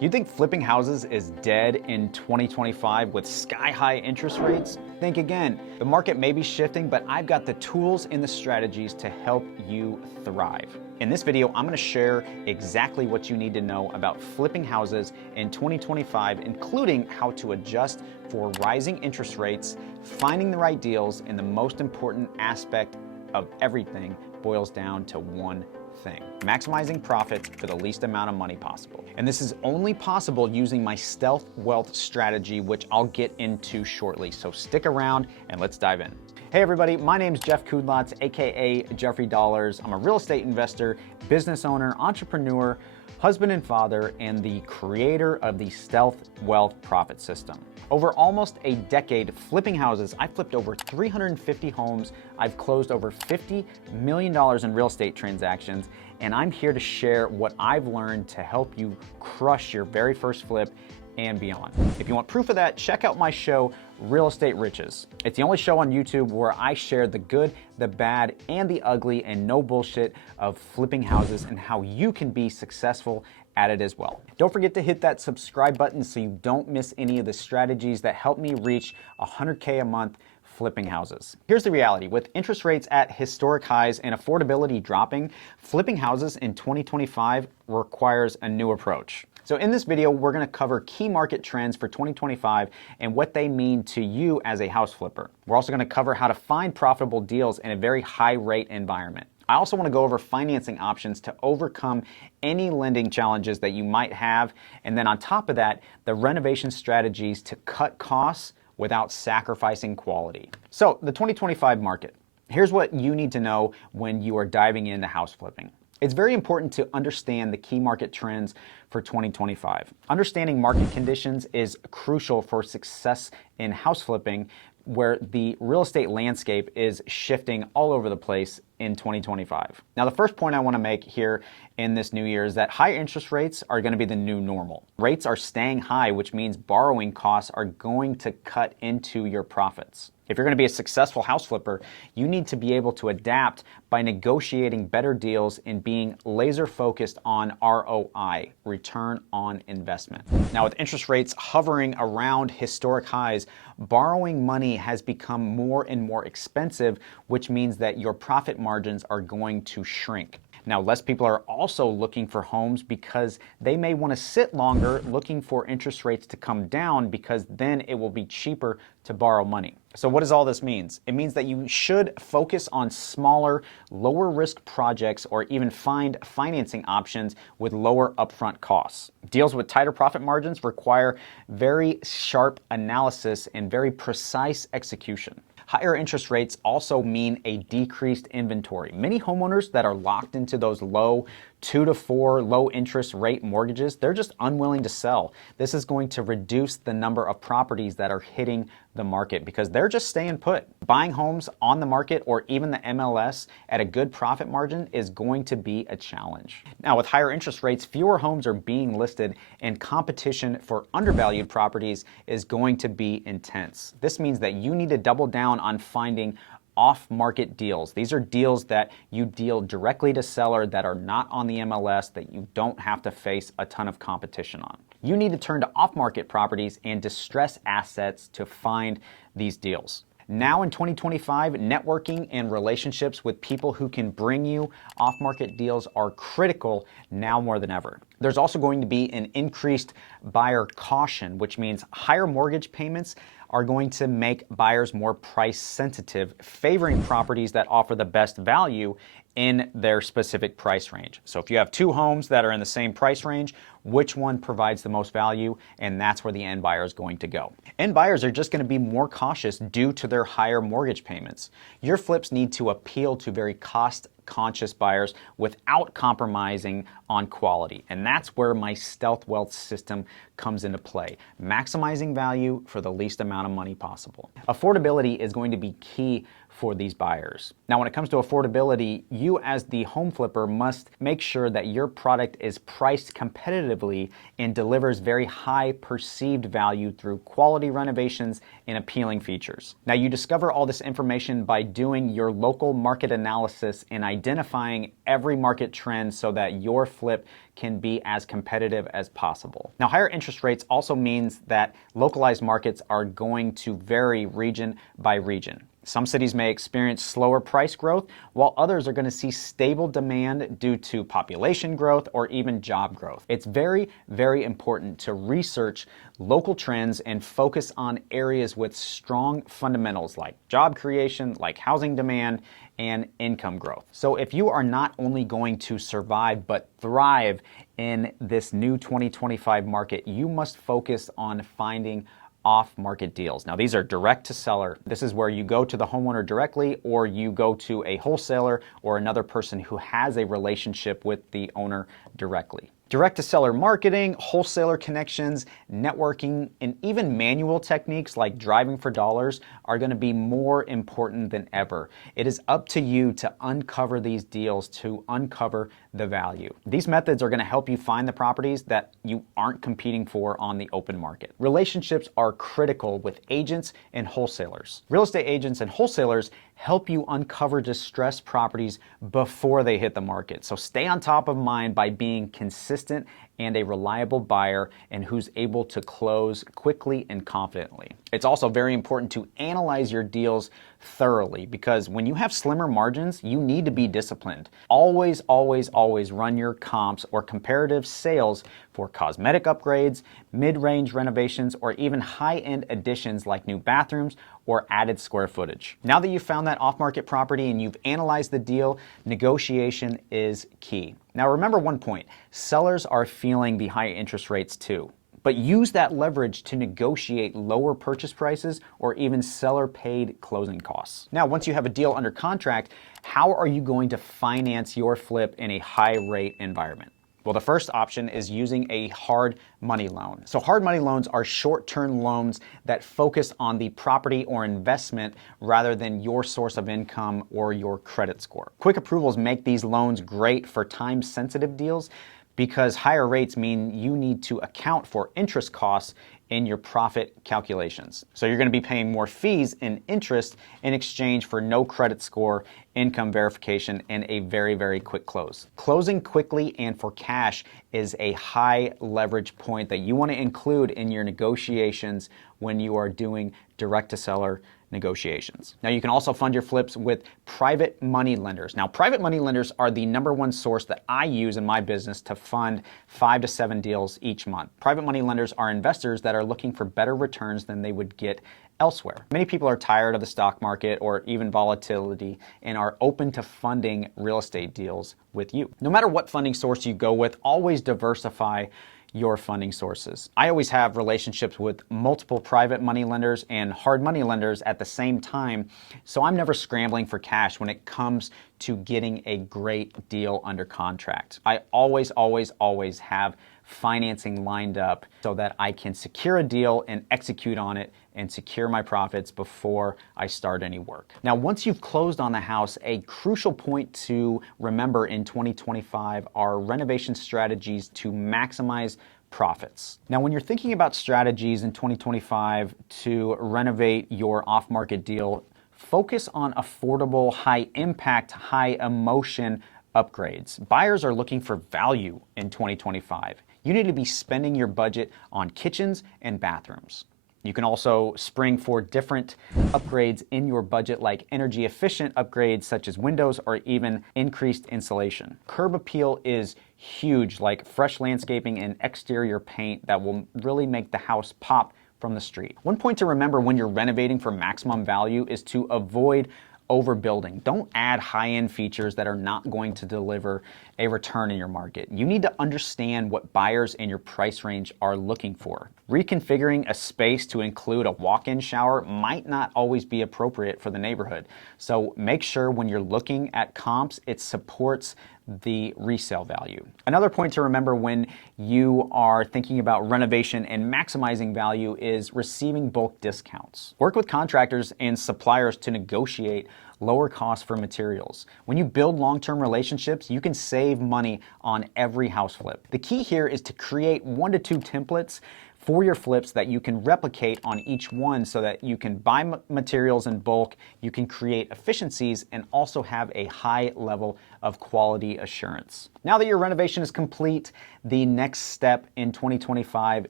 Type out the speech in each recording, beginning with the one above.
You think flipping houses is dead in 2025 with sky-high interest rates? Think again. The market may be shifting, but I've got the tools and the strategies to help you thrive. In this video, I'm going to share exactly what you need to know about flipping houses in 2025, including how to adjust for rising interest rates, finding the right deals, and the most important aspect of everything boils down to one thing: maximizing profits for the least amount of money possible. And this is only possible using my stealth wealth strategy, which I'll get into shortly. So stick around and let's dive in. Hey everybody, my name is Geoff Kudlacz, aka Jeffrey Dollars. I'm a real estate investor, business owner, entrepreneur, husband and father, and the creator of the Stealth Wealth Profit System. Over almost a decade flipping houses, I've flipped over 350 homes, I've closed over $50 million in real estate transactions, and I'm here to share what I've learned to help you crush your very first flip and beyond. If you want proof of that, check out my show, Real Estate Riches. It's the only show on YouTube where I share the good, the bad, and the ugly and no bullshit of flipping houses and how you can be successful at it as well. Don't forget to hit that subscribe button so you don't miss any of the strategies that help me reach 100K a month flipping houses. Here's the reality: with interest rates at historic highs and affordability dropping, flipping houses in 2025 requires a new approach. So in this video, we're going to cover key market trends for 2025 and what they mean to you as a house flipper. We're also going to cover how to find profitable deals in a very high rate environment. I also want to go over financing options to overcome any lending challenges that you might have. And then on top of that, the renovation strategies to cut costs without sacrificing quality. So the 2025 market. Here's what you need to know when you are diving into house flipping. It's very important to understand the key market trends for 2025. Understanding market conditions is crucial for success in house flipping, where the real estate landscape is shifting all over the place in 2025. Now, the first point I want to make here in this new year is that high interest rates are going to be the new normal. Rates are staying high, which means borrowing costs are going to cut into your profits. If you're going to be a successful house flipper, you need to be able to adapt by negotiating better deals and being laser focused on ROI, return on investment. Now, with interest rates hovering around historic highs, borrowing money has become more and more expensive, which means that your profit margins are going to shrink. Now, less people are also looking for homes because they may want to sit longer looking for interest rates to come down, because then it will be cheaper to borrow money. So what does all this mean? It means that you should focus on smaller, lower risk projects, or even find financing options with lower upfront costs. Deals with tighter profit margins require very sharp analysis and very precise execution. Higher interest rates also mean a decreased inventory. Many homeowners that are locked into those low 2 to 4 low interest rate mortgages, they're just unwilling to sell. This is going to reduce the number of properties that are hitting the market because they're just staying put. Buying homes on the market or even the MLS at a good profit margin is going to be a challenge. Now, with higher interest rates, fewer homes are being listed and competition for undervalued properties is going to be intense. This means that you need to double down on finding off-market deals. These are deals that you deal directly to seller that are not on the MLS, that you don't have to face a ton of competition on. You need to turn to off-market properties and distress assets to find these deals. Now in 2025, networking and relationships with people who can bring you off-market deals are critical now more than ever. There's also going to be an increased buyer caution, which means higher mortgage payments are going to make buyers more price sensitive, favoring properties that offer the best value in their specific price range. So if you have two homes that are in the same price range, which one provides the most value? And that's where the end buyer is going to go. End buyers are just going to be more cautious due to their higher mortgage payments. Your flips need to appeal to very cost-conscious buyers without compromising on quality. And that's where my stealth wealth system comes into play, maximizing value for the least amount of money possible. Affordability is going to be key for these buyers. Now, when it comes to affordability, you as the home flipper must make sure that your product is priced competitively and delivers very high perceived value through quality renovations and appealing features. Now, you discover all this information by doing your local market analysis and identifying every market trend so that your flip can be as competitive as possible. Now, higher interest rates also means that localized markets are going to vary region by region. Some cities may experience slower price growth, while others are going to see stable demand due to population growth or even job growth. It's very, very important to research local trends and focus on areas with strong fundamentals like job creation, like housing demand, and income growth. So if you are not only going to survive but thrive in this new 2025 market, you must focus on finding off-market deals. Now, these are direct to seller. This is where you go to the homeowner directly, or you go to a wholesaler or another person who has a relationship with the owner directly. Direct to seller marketing, wholesaler connections, networking, and even manual techniques like driving for dollars are going to be more important than ever. It is up to you to uncover these deals, to uncover the value. These methods are going to help you find the properties that you aren't competing for on the open market. Relationships are critical with agents and wholesalers. Real estate agents and wholesalers help you uncover distressed properties before they hit the market. So stay on top of mind by being consistent and a reliable buyer and who's able to close quickly and confidently. It's also very important to analyze your deals thoroughly, because when you have slimmer margins, you need to be disciplined. Always, always, always run your comps or comparative sales for cosmetic upgrades, mid-range renovations, or even high-end additions like new bathrooms or added square footage. Now that you've found that off-market property and you've analyzed the deal, negotiation is key. Now remember one point, sellers are feeling the high interest rates too. But use that leverage to negotiate lower purchase prices or even seller-paid closing costs. Now, once you have a deal under contract, how are you going to finance your flip in a high-rate environment? Well, the first option is using a hard money loan. So hard money loans are short-term loans that focus on the property or investment rather than your source of income or your credit score. Quick approvals make these loans great for time-sensitive deals, because higher rates mean you need to account for interest costs in your profit calculations. So you're going to be paying more fees and interest in exchange for no credit score, income verification, and a very, very quick close. Closing quickly and for cash is a high leverage point that you want to include in your negotiations when you are doing direct to seller negotiations. Now, you can also fund your flips with private money lenders. Now, private money lenders are the #1 source that I use in my business to fund 5 to 7 deals each month. Private money lenders are investors that are looking for better returns than they would get elsewhere. Many people are tired of the stock market or even volatility and are open to funding real estate deals with you. No matter what funding source you go with, always diversify your funding sources. I always have relationships with multiple private money lenders and hard money lenders at the same time, so I'm never scrambling for cash when it comes to getting a great deal under contract. I always, always, always have financing lined up so that I can secure a deal and execute on it and secure my profits before I start any work. Now, once you've closed on the house, a crucial point to remember in 2025 are renovation strategies to maximize profits. Now, when you're thinking about strategies in 2025 to renovate your off-market deal, focus on affordable, high-impact, high-emotion upgrades. Buyers are looking for value in 2025. You need to be spending your budget on kitchens and bathrooms. You can also spring for different upgrades in your budget, like energy efficient upgrades such as windows or even increased insulation. Curb appeal is huge, like fresh landscaping and exterior paint that will really make the house pop from the street. One point to remember when you're renovating for maximum value is to avoid overbuilding. Don't add high-end features that are not going to deliver a return in your market. You need to understand what buyers in your price range are looking for. Reconfiguring a space to include a walk-in shower might not always be appropriate for the neighborhood. So make sure when you're looking at comps, it supports the resale value. Another point to remember when you are thinking about renovation and maximizing value is receiving bulk discounts. Work with contractors and suppliers to negotiate lower costs for materials. When you build long-term relationships, you can save money on every house flip. The key here is to create 1 to 2 templates for your flips that you can replicate on each one so that you can buy materials in bulk, you can create efficiencies, and also have a high level of quality assurance. Now that your renovation is complete, the next step in 2025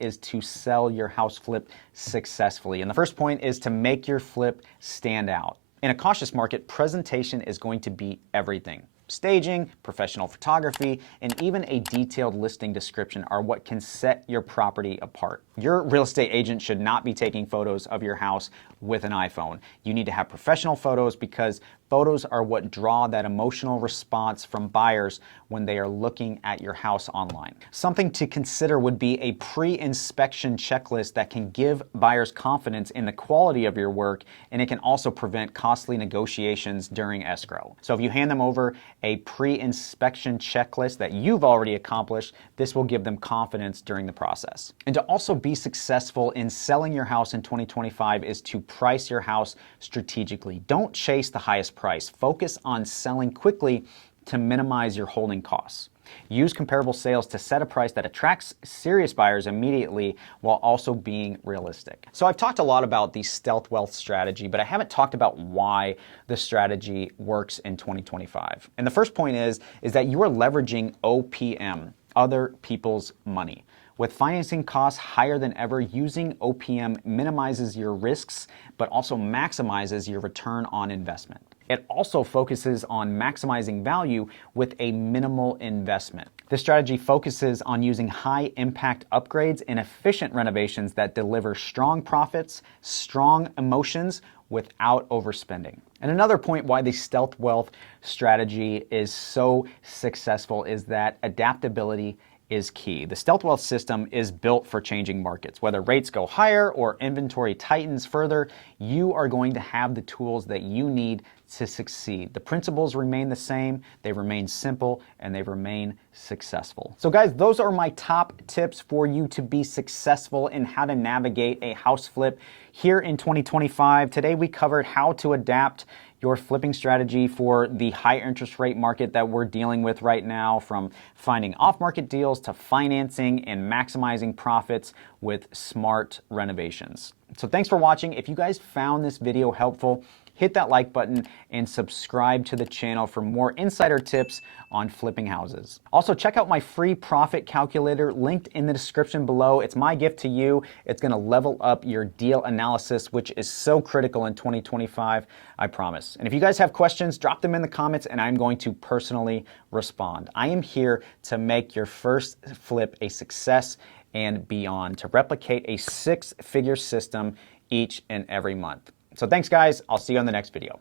is to sell your house flip successfully. And the first point is to make your flip stand out. In a cautious market, presentation is going to be everything. Staging, professional photography, and even a detailed listing description are what can set your property apart. Your real estate agent should not be taking photos of your house with an iPhone. You need to have professional photos because photos are what draw that emotional response from buyers when they are looking at your house online. Something to consider would be a pre-inspection checklist that can give buyers confidence in the quality of your work, and it can also prevent costly negotiations during escrow. So if you hand them over a pre-inspection checklist that you've already accomplished, this will give them confidence during the process. And to also be successful in selling your house in 2025 is to price your house strategically. Don't chase the highest price. Focus on selling quickly to minimize your holding costs. Use comparable sales to set a price that attracts serious buyers immediately while also being realistic. So I've talked a lot about the stealth wealth strategy, but I haven't talked about why the strategy works in 2025. And the first point is that you are leveraging OPM, other people's money. With financing costs higher than ever, using OPM minimizes your risks, but also maximizes your return on investment. It also focuses on maximizing value with a minimal investment. This strategy focuses on using high-impact upgrades and efficient renovations that deliver strong profits, strong emotions, without overspending. And another point why the stealth wealth strategy is so successful is that adaptability is key. The stealth wealth system is built for changing markets. Whether rates go higher or inventory tightens further, you are going to have the tools that you need to succeed. The principles remain the same, they remain simple, and they remain successful. So guys, those are my top tips for you to be successful in how to navigate a house flip here in 2025. Today we covered how to adapt your flipping strategy for the high interest rate market that we're dealing with right now, from finding off-market deals to financing and maximizing profits with smart renovations. So thanks for watching. If you guys found this video helpful, hit that like button and subscribe to the channel for more insider tips on flipping houses. Also, check out my free profit calculator linked in the description below. It's my gift to you. It's gonna level up your deal analysis, which is so critical in 2025, I promise. And if you guys have questions, drop them in the comments and I'm going to personally respond. I am here to make your first flip a success and beyond, to replicate a 6-figure system each and every month. So thanks guys, I'll see you on the next video.